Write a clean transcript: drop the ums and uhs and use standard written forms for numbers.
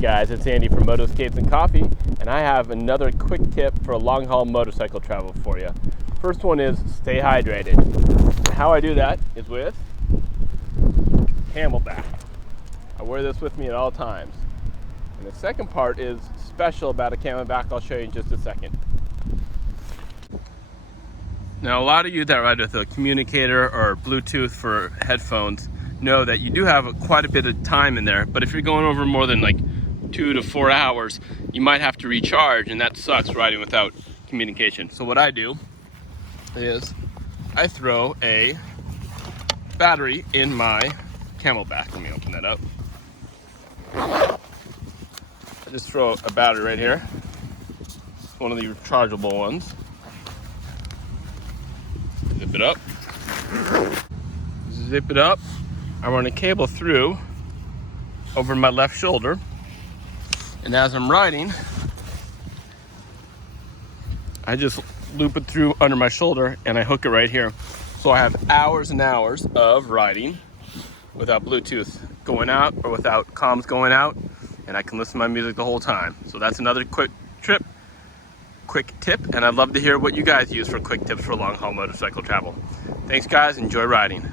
guys, it's Andy from Motoscades&Coffee, and I have another quick tip for long haul motorcycle travel for you. First one is stay hydrated. How I do that is with Camelback. I wear this with me at all times. And the second part is special about a Camelback. I'll show you in just a second. Now, a lot of you that ride with a communicator or Bluetooth for headphones know that you do have quite a bit of time in there, but if you're going over more than like 2 to 4 hours, you might have to recharge, and that sucks riding without communication. So what I do is I throw a battery in my Camelback. Let me open that up. I just throw a battery right here, one of the rechargeable ones. Zip it up. Zip it up. I run a cable through over my left shoulder, and as I'm riding, I just loop it through under my shoulder and I hook it right here. So I have hours and hours of riding without Bluetooth going out or without comms going out, and I can listen to my music the whole time. So that's another quick tip, and I'd love to hear what you guys use for quick tips for long haul motorcycle travel. Thanks guys, enjoy riding.